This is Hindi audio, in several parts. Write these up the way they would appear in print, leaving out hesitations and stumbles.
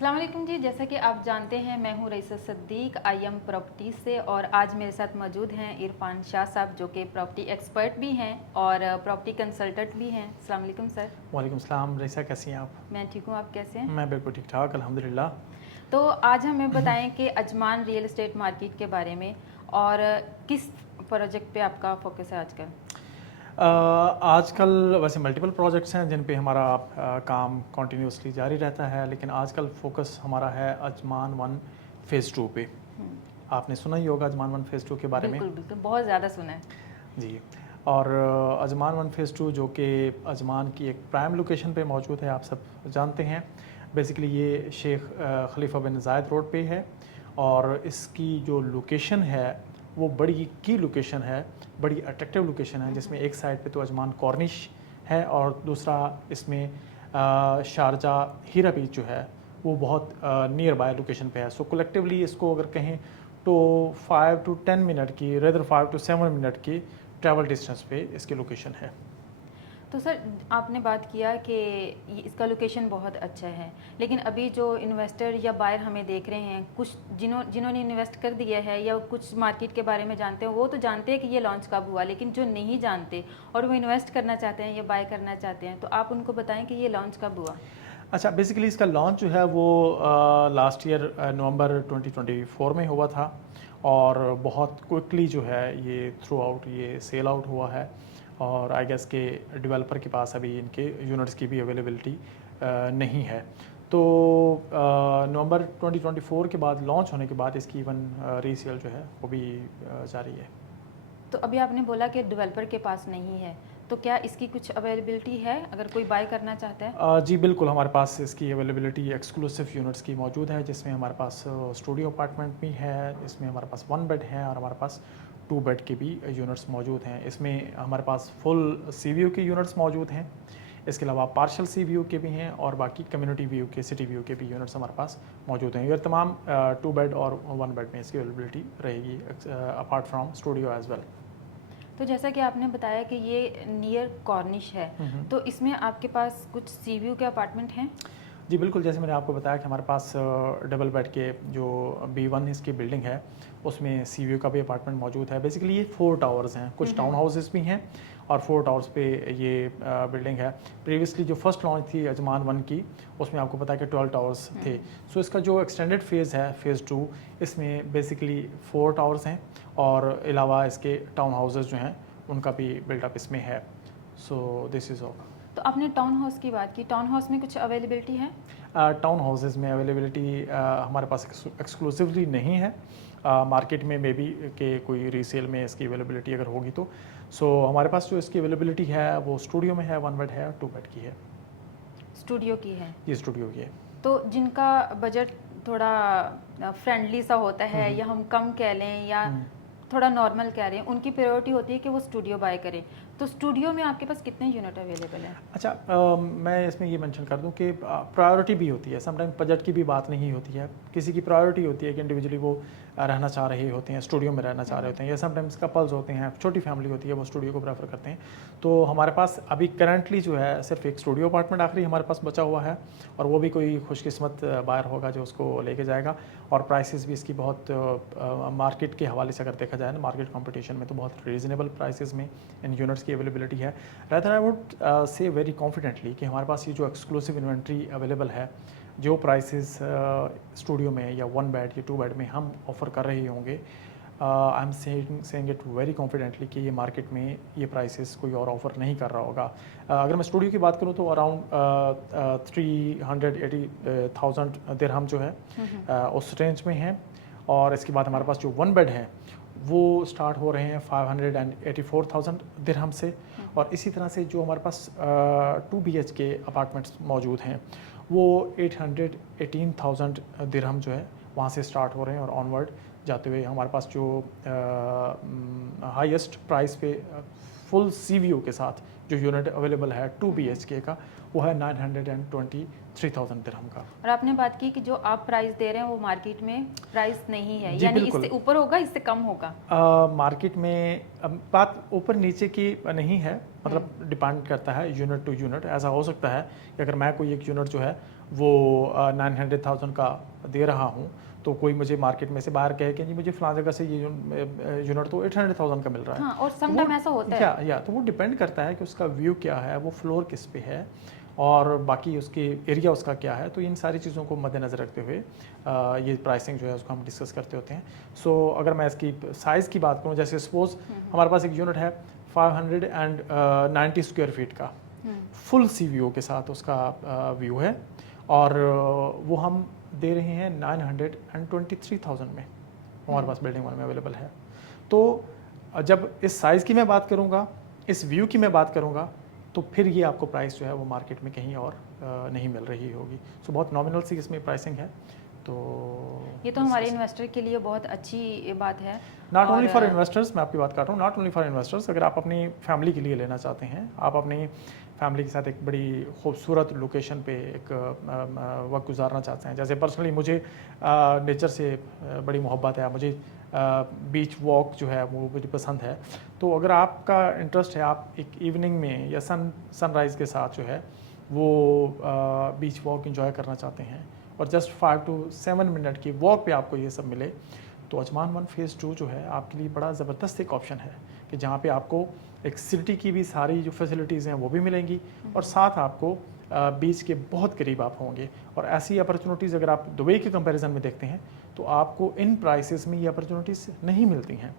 अस्सलाम वालेकुम जी। जैसा कि आप जानते हैं, मैं हूं रईसा सिद्दीक आईएम प्रॉपर्टीज से, और आज मेरे साथ मौजूद हैं इरफान शाह साहब, जो कि प्रॉपर्टी एक्सपर्ट भी हैं और प्रॉपर्टी कंसल्टेंट भी हैं। अस्सलाम वालेकुम सर। वालेकुम सलाम। रईसा, कैसी हैं आप? मैं ठीक हूं, आप कैसे हैं? मैं बिल्कुल ठीक ठाक, अल्हम्दुलिल्लाह। तो आज हमें बताएं कि अजमान रियल एस्टेट मार्केट के बारे में, और किस प्रोजेक्ट पे आपका फोकस है आजकल? आजकल वैसे मल्टीपल प्रोजेक्ट्स हैं जिन पे हमारा काम कंटिन्यूसली जारी रहता है, लेकिन आजकल फोकस हमारा है अजमान 1 फ़ेज़ 2 पे। आपने सुना ही होगा अजमान 1 फ़ेज़ 2 के बारे में। बिल्कुल बिल्कुल, बहुत ज़्यादा सुना है। जी। और अजमान 1 फ़ेज़ 2 जो कि अजमान की एक प्राइम लोकेशन पे मौजूद है, आप सब जानते हैं। बेसिकली ये शेख खलीफा बिन ज़ायद रोड पे है, और इसकी जो लोकेशन है वो बड़ी की लोकेशन है, बड़ी अट्रैक्टिव लोकेशन है, जिसमें एक साइड पे तो अजमान कॉर्निश है और दूसरा इसमें शारजाह हीरा बीच जो है वो बहुत नियर बाय लोकेशन पे है। सो कलेक्टिवली इसको अगर कहें तो 5 to 10 मिनट की, रेदर 5 to 7 मिनट की ट्रैवल डिस्टेंस पे इसकी लोकेशन है। तो सर, आपने बात किया कि इसका लोकेशन बहुत अच्छा है, लेकिन अभी जो इन्वेस्टर या बायर हमें देख रहे हैं, कुछ जिन्होंने इन्वेस्ट कर दिया है या कुछ मार्केट के बारे में जानते हैं, वो तो जानते हैं कि ये लॉन्च कब हुआ, लेकिन जो नहीं जानते और वो इन्वेस्ट करना चाहते हैं या बाय करना चाहते हैं, तो आप उनको बताएं कि ये लॉन्च कब हुआ। अच्छा, बेसिकली इसका लॉन्च जो है वो लास्ट ईयर नवंबर 2024 में हुआ था, और बहुत क्विकली जो है ये थ्रू आउट ये सेल आउट हुआ है। और आई गेस के डेवलपर के पास अभी इनके यूनिट्स की भी अवेलेबिलिटी नहीं है। तो नवंबर 2024 के बाद लॉन्च होने के बाद इसकी इवन रीसेल जो है वो भी जारी है। तो अभी आपने बोला कि डेवलपर के पास नहीं है, तो क्या इसकी कुछ अवेलेबिलिटी है अगर कोई बाय करना चाहता है? जी बिल्कुल, हमारे पास इसकी अवेलेबिलिटी एक्सक्लूसिव यूनिट्स की मौजूद है, जिसमें हमारे पास स्टूडियो अपार्टमेंट भी है, इसमें हमारे पास 1 बेड है और हमारे पास 2 बेड के भी यूनिट्स मौजूद हैं। इसमें हमारे पास फुल सी व्यू के यूनिट्स मौजूद हैं, इसके अलावा पार्शल सी व्यू के भी हैं, और बाकी कम्युनिटी व्यू के, सिटी व्यू के भी यूनिट्स हमारे पास मौजूद हैं। ये तमाम 2 बेड और 1 बेड में इसकी अवेलेबिलिटी रहेगी, apart from studio as well. तो जैसा कि आपने बताया कि ये नियर कॉर्निश है, तो इसमें आपके पास कुछ सी व्यू के अपार्टमेंट हैं? जी बिल्कुल, जैसे मैंने आपको बताया कि हमारे पास डबल बेड के जो B1 इसकी बिल्डिंग है उसमें सी व्यू का भी अपार्टमेंट मौजूद है। बेसिकली ये 4 टावर्स हैं, कुछ टाउन हाउसेस भी हैं और 4 टावर्स पे ये बिल्डिंग है। प्रीवियसली जो फर्स्ट लॉन्च थी अजमान 1 की, उसमें आपको पता है कि 12 टावर्स थे। सो इसका जो एक्सटेंडेड फेज़ है, फ़ेज़ 2, इसमें बेसिकली 4 टावर्स हैं, और अलावा इसके टाउन हाउसेस जो हैं उनका भी बिल्डअप इसमें है। So this is all. तो आपने टाउन हाउस की बात की, टाउन हाउस में कुछ अवेलेबिलिटी है? टाउन हाउसेस में अवेलेबिलिटी हमारे पास एक्सक्लूसिवली नहीं है। मार्केट में मे बी के कोई रीसेल में इसकी अवेलेबिलिटी अगर होगी तो। सो हमारे पास जो इसकी अवेलेबिलिटी है वो स्टूडियो में है, 1 बेड है, 2 बेड की है। स्टूडियो की है? ये स्टूडियो की है। तो जिनका बजट थोड़ा फ्रेंडली सा होता है, या हम कम कह लें या थोड़ा नॉर्मल कह रहे हैं, उनकी प्रायोरिटी होती है कि वो स्टूडियो बाय करें, तो स्टूडियो में आपके पास कितने यूनिट अवेलेबल हैं? अच्छा, मैं इसमें ये मेंशन कर दूं कि प्रायोरिटी भी होती है, समटाइम बजट की भी बात नहीं होती है। किसी की प्रायोरिटी होती है कि इंडिविजुअली वो रहना चाह रहे होते हैं, स्टूडियो में रहना चाह रहे होते हैं, या समटाइम्स कपल्स होते हैं, छोटी फैमिली होती है, वो स्टूडियो को प्रेफर करते हैं। तो हमारे पास अभी करंटली जो है सिर्फ एक स्टूडियो अपार्टमेंट आखिरी हमारे पास बचा हुआ है, और वो भी कोई खुशकिस्मत बायर होगा जो उसको लेके जाएगा। और प्राइसेस भी इसकी बहुत मार्केट के हवाले से अगर देखा जाए ना, मार्केट कंपटीशन में तो बहुत रीज़नेबल प्राइसेस में इन यूनिट्स की अवेलेबिलिटी है। Rather I would say very confidently कि हमारे पास ये जो एक्सक्लूसिव इन्वेंट्री अवेलेबल है, जो प्राइसेस स्टूडियो में या 1 बेड या 2 बेड में हम ऑफ़र कर रहे होंगे, I am saying it very confidently कि ये मार्केट में ये प्राइसेस कोई और ऑफ़र नहीं कर रहा होगा। अगर मैं स्टूडियो की बात करूँ तो अराउंड 380,000 दिरहम जो है उस रेंज में है। और इसके बाद हमारे पास जो 1 बेड है वो स्टार्ट हो रहे हैं 584,000 दिरहम से। और इसी तरह से जो हमारे पास 2 BHK अपार्टमेंट्स मौजूद हैं वो 818,000 दिरहम जो है वहाँ से स्टार्ट हो रहे हैं, और ऑनवर्ड जाते हुए हमारे पास जो हाईएस्ट प्राइस पे फुल CVO के साथ जो यूनिट अवेलेबल है 2 BHK का, वो है 923,000 दिरहम का। और आपने बात की कि जो आप प्राइस दे रहे हैं वो मार्केट में प्राइस नहीं है, जी यानी बिल्कुल। इससे ऊपर होगा, इससे कम होगा? मार्केट में बात ऊपर नीचे की नहीं है, मतलब डिपेंड करता है यूनिट टू यूनिट। ऐसा हो सकता है कि अगर मैं कोई एक यूनिट जो है वो 900,000 का दे रहा हूँ, तो कोई मुझे मार्केट में से बाहर कहे कि जी मुझे फलां जगह से ये यूनिट तो 800,000 का मिल रहा है। हाँ, और तो सम वो टाइम ऐसा होता है। या तो वो डिपेंड करता है कि उसका व्यू क्या है, वो फ्लोर किस पे है, और बाकी उसकी एरिया उसका क्या है। तो इन सारी चीज़ों को मद्देनज़र रखते हुए ये प्राइसिंग जो है उसको हम डिस्कस करते होते हैं। सो अगर मैं इसकी साइज़ की बात करूँ, जैसे सपोज़ हमारे पास एक यूनिट है 590 स्क्वायर फीट का, फुल सी व्यू के साथ उसका व्यू है, और वो हम दे रहे हैं 923,000 में, हमारे पास बिल्डिंग 1 में अवेलेबल है। तो जब इस साइज़ की मैं बात करूँगा, इस व्यू की मैं बात करूँगा, तो फिर ये आपको प्राइस जो है वो मार्केट में कहीं और नहीं मिल रही होगी। सो बहुत नॉमिनल सी इसमें प्राइसिंग है। तो ये तो हमारे इन्वेस्टर के लिए बहुत अच्छी बात है। नॉट और ओनली फॉर इन्वेस्टर्स, मैं आपकी बात कर रहा हूँ, नॉट ओनली फॉर इन्वेस्टर्स, अगर आप अपनी फैमिली के लिए लेना चाहते हैं, आप अपनी फैमिली के साथ एक बड़ी खूबसूरत लोकेशन पे एक वक्त गुजारना चाहते हैं। जैसे पर्सनली मुझे नेचर से बड़ी मोहब्बत है, मुझे बीच वॉक जो है वो मुझे पसंद है। तो अगर आपका इंटरेस्ट है, आप एक इवनिंग में या सनराइज़ के साथ जो है वो बीच वॉक एंजॉय करना चाहते हैं, और जस्ट 5 to 7 मिनट की वॉक पे आपको ये सब मिले, तो अजमान 1 फेज़ 2 जो है आपके लिए बड़ा ज़बरदस्त एक ऑप्शन है, कि जहाँ पे आपको एक सिटी की भी सारी जो फैसिलिटीज़ हैं वो भी मिलेंगी, और साथ आपको बीच के बहुत करीब आप होंगे। और ऐसी अपॉर्चुनिटीज़ अगर आप दुबई के कंपैरिजन में देखते हैं, तो आपको इन प्राइसेस में ये अपॉर्चुनिटीज़ नहीं मिलती हैं।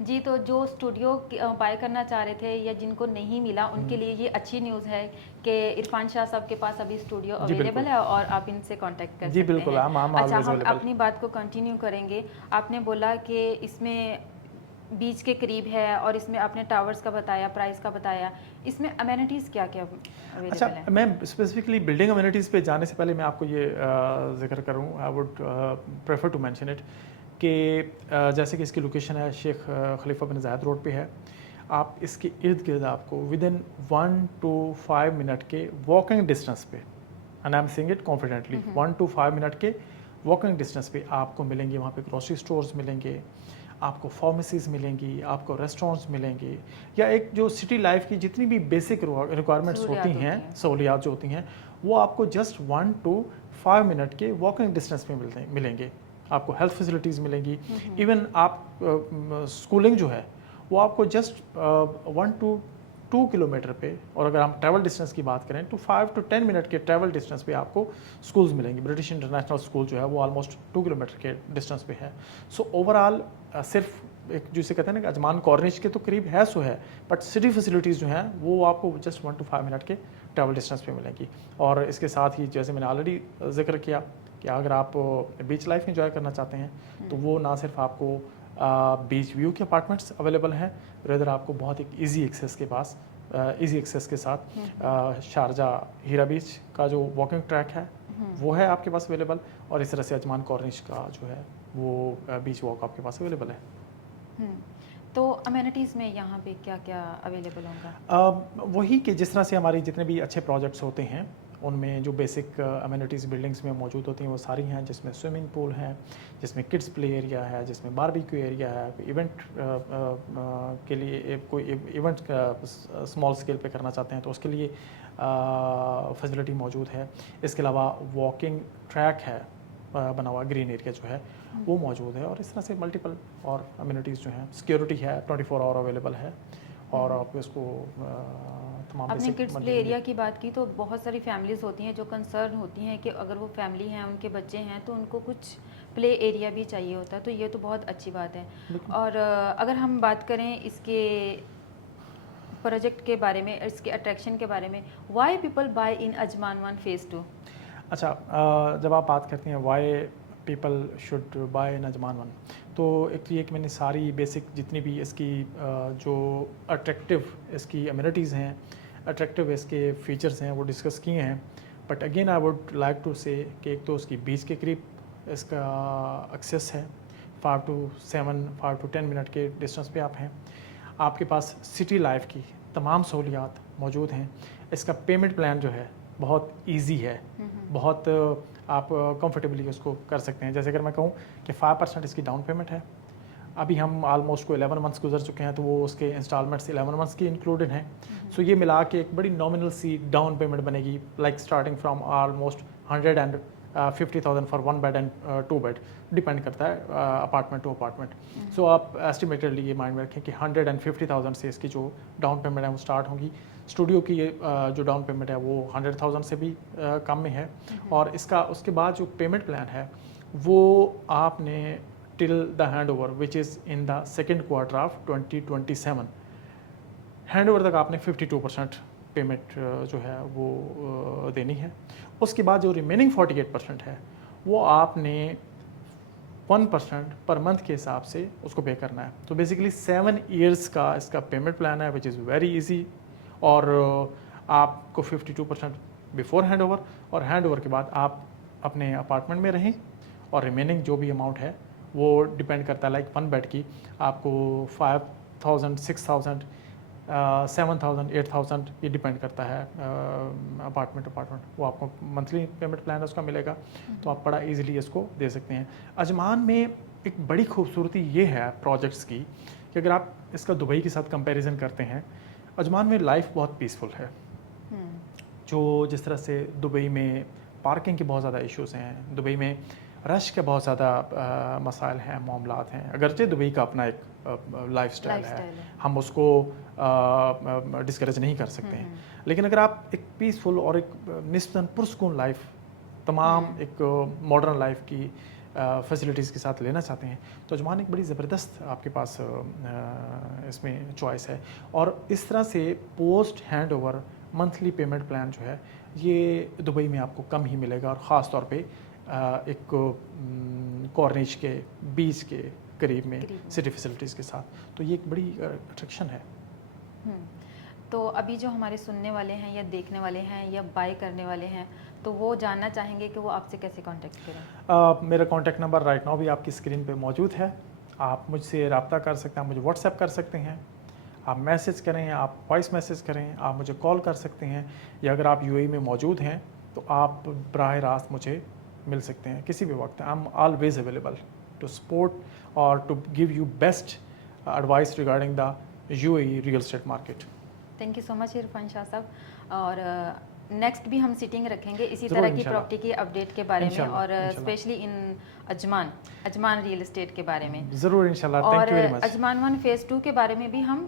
जी, तो जो स्टूडियो बाय करना चाह रहे थे या जिनको नहीं मिला, उनके लिए ये अच्छी न्यूज़ है कि इरफान शाह साहब के पास अभी स्टूडियो जी, अवेलेबल बिल्कुल। है और आप इनसे कांटेक्ट कर जी सकते बिल्कुल, हैं। I'm अच्छा, always हम available। अपनी बात को कंटिन्यू करेंगे। आपने बोला कि इसमें बीच के करीब है और इसमें आपने टावर्स का बताया, प्राइस का बताया। इसमें अमेनिटीज़ क्या-क्या अवेलेबल अच्छा, है? मैं स्पेसिफिकली बिल्डिंग अम्यूनिटीज़ पे जाने से पहले मैं आपको ये ज़िक्र करूँ, I would prefer to mention it, कि जैसे कि इसकी लोकेशन है शेख खलीफा बिन ज़ायद रोड पे है। आप इसके इर्द गिर्द आपको विदिन 1 to 5 मिनट के वॉकिंग डिस्टेंस पे, and I am saying it confidently, 1 to 5 minute के वॉकिंग डिस्टेंस पे आपको मिलेंगे, वहाँ पे ग्रोसरी स्टोर्स मिलेंगे, आपको फार्मेसीज़ मिलेंगी, आपको रेस्टोरेंट्स मिलेंगे, या एक जो सिटी लाइफ की जितनी भी बेसिक रिक्वायरमेंट्स होती हैं, सहूलियात जो होती हैं, वो आपको जस्ट 1 to 5 मिनट के वॉकिंग डिस्टेंस पे मिलेंगे। आपको हेल्थ फैसिलिटीज़ मिलेंगी, इवन आप स्कूलिंग जो है वो आपको जस्ट 1 to 2 किलोमीटर पे, और अगर हम ट्रैवल डिस्टेंस की बात करें तो 5 to 10 मिनट के ट्रैवल डिस्टेंस पे आपको स्कूल्स मिलेंगी। ब्रिटिश इंटरनेशनल स्कूल जो है वो ऑलमोस्ट 2 किलोमीटर के डिस्टेंस पे है। सो ओवरऑल सिर्फ एक जिसे कहते हैं ना कि अजमान कॉर्निश के तो करीब है सो है, बट सिटी फैसिलिटीज़ जो हैं वो आपको जस्ट 1 to 5 मिनट के ट्रैवल डिस्टेंस पे मिलेंगी। और इसके साथ ही जैसे मैंने ऑलरेडी जिक्र किया कि अगर आप बीच लाइफ इंजॉय करना चाहते हैं, तो वो ना सिर्फ आपको बीच व्यू के अपार्टमेंट्स अवेलेबल हैं, रेदर आपको बहुत एक इजी एक्सेस के पास, इजी एक्सेस के साथ शारजा हीरा बीच का जो वॉकिंग ट्रैक है वो है आपके पास अवेलेबल, और इस तरह से अजमान कॉर्निश का जो है वो बीच वॉक आपके पास अवेलेबल है। तो अमेनिटीज़ में यहाँ पे क्या-क्या अवेलेबल होगा? वही कि जिस तरह से हमारे जितने भी अच्छे प्रोजेक्ट्स होते हैं उनमें जो बेसिक अमेनिटीज़ बिल्डिंग्स में मौजूद होती हैं वो सारी हैं, जिसमें स्विमिंग पूल है, जिसमें किड्स प्ले एरिया है, जिसमें बारबेक्यू एरिया है, इवेंट के लिए कोई इवेंट स्मॉल स्केल पे करना चाहते हैं तो उसके लिए फैसिलिटी मौजूद है। इसके अलावा वॉकिंग ट्रैक है बना हुआ, ग्रीन एरिया जो है वो मौजूद है, और इस तरह से मल्टीपल और अम्यूनिटीज़ जो हैं, सिक्योरिटी है 24 आवर अवेलेबल है, और आप इसको तमाम आपने किड्स प्ले एरिया की बात की, तो बहुत सारी फैमिलीज़ होती हैं जो कंसर्न होती हैं कि अगर वो फैमिली हैं, उनके बच्चे हैं, तो उनको कुछ प्ले एरिया भी चाहिए होता है, तो ये तो बहुत अच्छी बात है। और अगर हम बात करें इसके प्रोजेक्ट के बारे में, इसके अट्रैक्शन के बारे में, why people buy in Ajman 1 phase 2? अच्छा, जब आप बात करते हैं why people should buy in Ajman 1, तो एक तो ये कि मैंने सारी बेसिक जितनी भी इसकी जो अट्रैक्टिव इसकी अम्यूनिटीज़ हैं, अट्रैक्टिव इसके फीचर्स हैं वो डिस्कस किए हैं। But again I would like to say कि एक तो उसकी बीच के करीब इसका एक्सेस है, 5 to 10 मिनट के डिस्टेंस पे आप हैं। आपके पास सिटी लाइफ की तमाम सहूलियात मौजूद हैं। इसका पेमेंट प्लान जो है बहुत इजी है, बहुत आप कंफर्टेबली उसको कर सकते हैं। जैसे अगर मैं कहूँ कि 5% इसकी डाउन पेमेंट है, अभी हम ऑलमोस्ट को 11 मंथ्स गुजर चुके हैं, तो वो उसके इंस्टॉलमेंट्स 11 मंथ्स की इंक्लूडेड हैं। सो ये मिला के एक बड़ी नॉमिनल सी डाउन पेमेंट बनेगी, like starting from almost 150,000 for 1 bed and 2 bed, depend करता है अपार्टमेंट टू अपार्टमेंट। सो आप एस्टिमेटेडली ये माइंड में रखें कि 150,000 से इसकी जो डाउन पेमेंट है वो स्टार्ट होगी। स्टूडियो की जो डाउन पेमेंट है वो 100,000 से भी कम में है। और इसका उसके बाद जो पेमेंट प्लान है वो आपने till the hand over which is in the second quarter of 2027, hand over तक आपने 52% पेमेंट जो है वो देनी है। उसके बाद जो रिमेनिंग 48% है वो आपने 1% पर मंथ के हिसाब से उसको पे करना है। तो बेसिकली 7 ईयर्स का इसका पेमेंट प्लान है विच इज़ वेरी इजी। और आपको 52% बिफोर हैंड ओवर, और हैंड ओवर के बाद आप अपने अपार्टमेंट में रहें, और रिमेनिंग जो भी अमाउंट है वो डिपेंड करता है, लाइक 1 बेड की आपको 5,000, 6,000, 7,000, 8,000 ये डिपेंड करता है अपार्टमेंट वो आपको मंथली पेमेंट प्लान उसका मिलेगा। तो आप बड़ा इजीली इसको दे सकते हैं। अजमान में एक बड़ी खूबसूरती ये है प्रोजेक्ट्स की कि अगर आप इसका दुबई के साथ कंपैरिजन करते हैं, अजमान में लाइफ बहुत पीसफुल है। जो जिस तरह से दुबई में पार्किंग के बहुत ज़्यादा इश्यूज़ हैं, दुबई में रश के बहुत ज़्यादा मसाइल हैं, मामलात हैं, अगरचे दुबई का अपना एक लाइफस्टाइल है, हम उसको डिस्करेज नहीं कर सकते हैं। लेकिन अगर आप एक पीसफुल और एक निस्बतन पुरसकून लाइफ, तमाम एक मॉडर्न लाइफ की फैसिलिटीज़ के साथ लेना चाहते हैं, तो अजमान एक बड़ी ज़बरदस्त आपके पास इसमें चॉइस है। और इस तरह से post hand over monthly payment plan जो है ये दुबई में आपको कम ही मिलेगा, और ख़ास तौर पे एक कॉर्निश के बीच के करीब में सिटी फैसिलिटीज़ के साथ। तो ये एक बड़ी अट्रैक्शन है। तो अभी जो हमारे सुनने वाले हैं या देखने वाले हैं या बाय करने वाले हैं, तो वो जानना चाहेंगे कि वो आपसे कैसे कांटेक्ट करें? मेरा कांटेक्ट नंबर राइट नाउ भी आपकी स्क्रीन पे मौजूद है। आप मुझसे रब्ता कर सकते हैं, आप मुझे व्हाट्सएप कर सकते हैं, आप मैसेज करें, आप वॉइस मैसेज करें, आप मुझे कॉल कर सकते हैं, या अगर आप यूएई में मौजूद हैं तो आप बराह रास्त मुझे मिल सकते हैं किसी भी वक्त। I am always available to support और to give you best advice regarding the UAE real estate market. Thank you so much Irfan Shah साहब। और नेक्स्ट भी हम सीटिंग रखेंगे इसी तरह की प्रॉपर्टी की अपडेट के बारे में, और specially in Ajman real estate के बारे में ज़रूर इंशाल्लाह। और thank you very much. Ajman 1 phase 2 के बारे में भी हम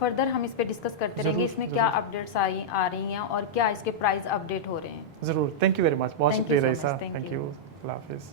फर्दर हम इस पे डिस्कस करते रहेंगे, इसमें क्या अपडेट्स आ रही हैं और क्या इसके प्राइस अपडेट हो रहे हैं। ज़रूर, थैंक यू वेरी मच, बहुत शुक्रिया Raisa, Thank thank you. You, अल्लाह हाफिज़।